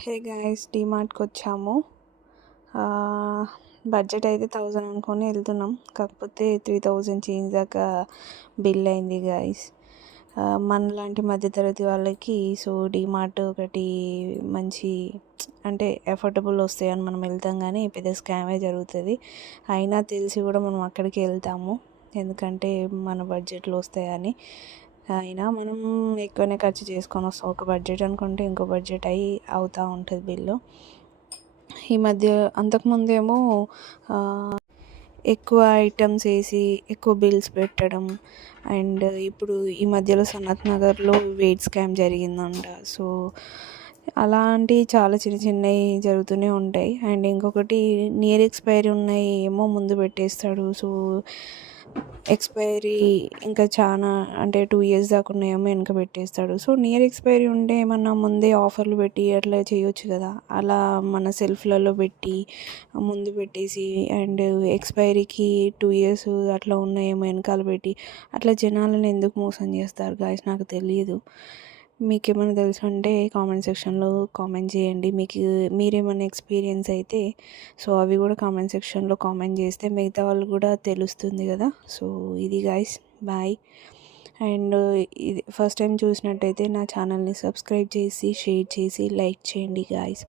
Hey guys, డీమార్ట్కి వచ్చాము. Budget అయితే 1000 అనుకొని వెళ్తున్నాం. కాకపోతే 3000 చేంజ్ దాకా బిల్ అయింది గైస్. మనలాంటి మధ్యతరగతి వాళ్ళకి సో డీమార్ట్ ఒకటి మంచి అంటే ఎఫోర్డబుల్ వస్తాయని మనం వెళ్తాం, కానీ పెద్ద స్కామే జరుగుతుంది. అయినా తెలిసి కూడా మనం అక్కడికి వెళ్తాము, ఎందుకంటే మన బడ్జెట్లో వస్తాయని. అయినా మనం ఎక్కువనే ఖర్చు చేసుకొని వస్తాం. ఒక బడ్జెట్ అనుకుంటే ఇంకో బడ్జెట్ అవుతూ ఉంటుంది బిల్లు. ఈ మధ్య అంతకుముందేమో ఎక్కువ ఐటమ్స్ వేసి ఎక్కువ బిల్స్ పెట్టడం, అండ్ ఇప్పుడు ఈ మధ్యలో సనత్ నగర్లో వెయిట్ స్కామ్ జరిగిందంట. సో అలాంటి చాలా చిన్న చిన్నవి జరుగుతూనే ఉంటాయి. అండ్ ఇంకొకటి, నియర్ ఎక్స్పైరీ ఉన్నాయి ఏమో ముందు పెట్టేస్తాడు. సో ఎక్స్పైరీ ఇంకా చాలా అంటే 2 years దాకా ఉన్నాయేమో వెనక పెట్టేస్తాడు. సో నియర్ ఎక్స్పైరీ ఉంటే ఏమన్నా ముందే ఆఫర్లు పెట్టి అట్లా చేయొచ్చు కదా. అలా మన సెల్ఫ్లలో పెట్టి ముందు పెట్టేసి అండ్ ఎక్స్పైరీకి 2 years అట్లా ఉన్నాయేమో వెనకాల పెట్టి అట్లా జనాలను ఎందుకు మోసం చేస్తారు గాయస్, నాకు తెలియదు. మీకేమైనా తెలుసు అంటే కామెంట్ సెక్షన్లో కామెంట్ చేయండి. మీరేమైనా ఎక్స్పీరియన్స్ అయితే సో అవి కూడా కామెంట్ సెక్షన్లో కామెంట్ చేస్తే మిగతా వాళ్ళు కూడా తెలుస్తుంది కదా. సో ఇది గాయస్, బాయ్. అండ్ ఇది ఫస్ట్ టైం చూసినట్టయితే నా ఛానల్ని సబ్స్క్రైబ్ చేసి షేర్ చేసి లైక్ చేయండి గాయస్.